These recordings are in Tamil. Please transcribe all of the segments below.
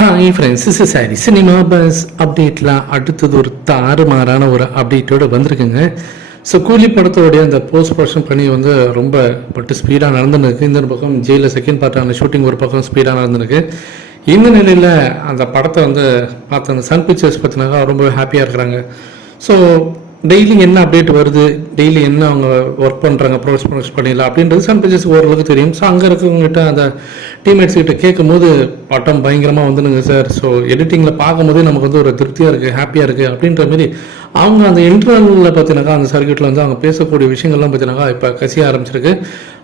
Hi friends is sorry cinema buzz அப்டேட்டில் அடுத்தது ஒரு தாறுமாறான ஒரு அப்டேட்டோடு வந்திருக்குங்க. ஸோ கூலி படத்தோடைய அந்த போஸ்ட் ப்ரொடக்ஷன் பண்ணி வந்து ரொம்ப பட்டு ஸ்பீடாக நடந்துருக்கு இந்த பக்கம் ஜெயிலில் செகண்ட் பார்ட்டான ஷூட்டிங் ஒரு பக்கம் ஸ்பீடாக நடந்துருக்கு இந்த நிலையில் அந்த படத்தை வந்து பார்த்த அந்த சன் பிக்சர்ஸ் பார்த்தினாக்கா ரொம்ப ஹாப்பியாக இருக்கிறாங்க. ஸோ டெய்லி என்ன அப்டேட் வருது? டெய்லி என்ன அவங்க ஒர்க் பண்ணுறாங்க ப்ரோஸ் ப்ரோஸ் பண்ணிடலாம் அப்படின்றது சன் பிக்சர்ஸ் ஓரளவுக்கு தெரியும். ஸோ அங்கே இருக்கவங்ககிட்ட அந்த டீம்மேட்ஸ் கிட்ட கேட்கும்போது பட்டம் பயங்கரமாக வந்துடுங்க சார் ஸோ எடிட்டிங்கில் பார்க்கும்போதே நமக்கு வந்து ஒரு திருப்தியாக இருக்குது ஹாப்பியாக இருக்குது அப்படின்ற மாதிரி அவங்க அந்த இன்டர்னலில் பார்த்தீங்கன்னாக்கா அந்த சர்க்கியூட்டில் வந்து அவங்க பேசக்கூடிய விஷயங்கள்லாம் பார்த்தீங்கன்னாக்கா இப்போ கசிய ஆரம்பிச்சிருக்கு.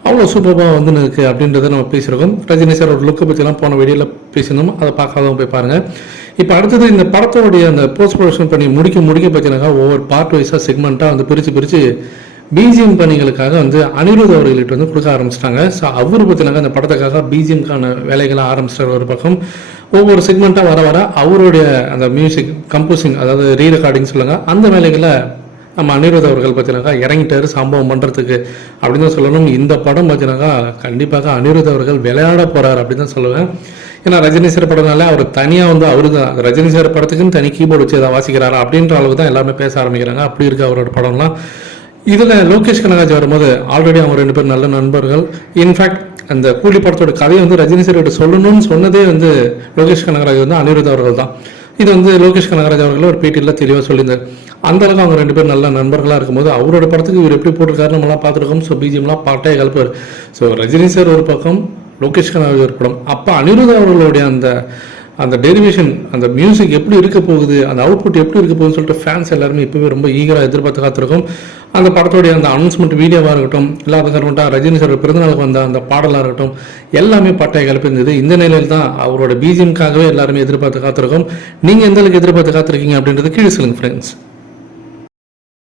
அவ்வளோ சூப்பராக வந்து இருக்குது அப்படின்றத நம்ம பேசியிருக்கோம். ரஜினி சார் ஒரு லுக்கை பற்றிலாம் போன வீடியோவில் பேசியிருந்தோம். அதை பார்க்காதவங்க போய் பாருங்கள் இப்போ அடுத்தது இந்த படத்தோடைய அந்த போஸ்ட் ப்ரொடக்ஷன் பண்ணி முடிக்க முடிக்க பார்த்தீங்கன்னா ஒவ்வொரு பார்ட் வைஸாக செக்மெண்ட்டாக வந்து பிரித்து பிரித்து பிஜிஎம் பணிகளுக்காக வந்து அனிருத் அவர்கள்ட்ட வந்து கொடுக்க ஆரம்பிச்சிட்டாங்க. ஸோ அவர் பார்த்தீங்கன்னா அந்த படத்துக்காக பிஜிஎம்க்கான வேலைகளை ஆரம்பிச்சிட்டார் ஒரு பக்கம். ஒவ்வொரு செக்மெண்ட்டாக வர வர அவருடைய அந்த மியூசிக் கம்போசிங் அதாவது ரீ ரெக்கார்டிங் சொல்லுங்கள் அந்த வேலைகளை நம்ம அனிருத் அவர்கள் பார்த்தீங்கன்னாக்கா இறங்கிட்டாரு சம்பவம் பண்ணுறதுக்கு அப்படின்னு தான் சொல்லணும். இந்த படம் பார்த்தீங்கன்னாக்கா கண்டிப்பாக அனிருத் அவர்கள் விளையாட போகிறார் அப்படின்னு தான் சொல்லுவேன். ஏன்னா ரஜினி சார் படம்னால அவர் தனியாக வந்து அவரு தான் ரஜினி சார் படத்துக்குன்னு தனி கீபோர்டு வச்சு ஏதாவது வாசிக்கிறாரா அப்படின்ற அளவு தான் எல்லாமே பேச ஆரம்பிக்கிறாங்க. அப்படி இருக்கு அவரோட படம்லாம். இதில் லோகேஷ் கனகராஜ் வரும்போது ஆல்ரெடி அவங்க ரெண்டு பேரும் நல்ல நண்பர்கள். இன்ஃபேக்ட் அந்த கூலி படத்தோட கதையை வந்து ரஜினி சார் சொல்லணும்னு சொன்னதே வந்து லோகேஷ் கனகராஜ் வந்து அனிருத் அவர்கள் தான். இது வந்து லோகேஷ் கனகராஜ் அவர்கள் ஒரு பேட்டியில் தெளிவாக சொல்லியிருந்தார். அந்த அளவுக்கு அவங்க ரெண்டு பேரும் நல்ல நண்பர்களாக இருக்கும்போது அவரோட படத்துக்கு இவர் எப்படி போட்டிருக்காரு நம்மளாம் பார்த்துருக்கோம். ஸோ பிஜிஎம்லாம் பாட்டே கலப்பார் ஸோ ரஜினி சார் ஒரு பக்கம் லோகேஷ் கனகராஜ் படம். அப்போ அனிருத் அவர்களுடைய அந்த அந்த டெரிவேஷன் அந்த மியூசிக் எப்படி இருக்க போகுது அந்த அவுட்புட் எப்படி இருக்க போகுதுன்னு சொல்லிட்டு ஃபேன்ஸ் எல்லாருமே இப்போவே ரொம்ப ஈகராக எதிர்பார்த்து காத்திருக்கும். அந்த படத்துடைய அந்த அனௌன்ஸ்மெண்ட் வீடியோவாக இருக்கட்டும் இல்லை அதுக்கப்புறமேட்டா ரஜினி சார் பிறந்தநாளுக்கு வந்த அந்த பாடலாக இருக்கட்டும் எல்லாமே பட்டை கலப்பிருந்தது இந்த நிலையில் தான் அவரோட பிஜிஎம்காகவே எல்லாருமே எதிர்பார்த்து காத்திருக்கோம். நீங்கள் எந்த அளவுக்கு எதிர்பார்த்து காத்திருக்கீங்க அப்படின்றது கீழே சொல்லுங்க ஃப்ரெண்ட்ஸ்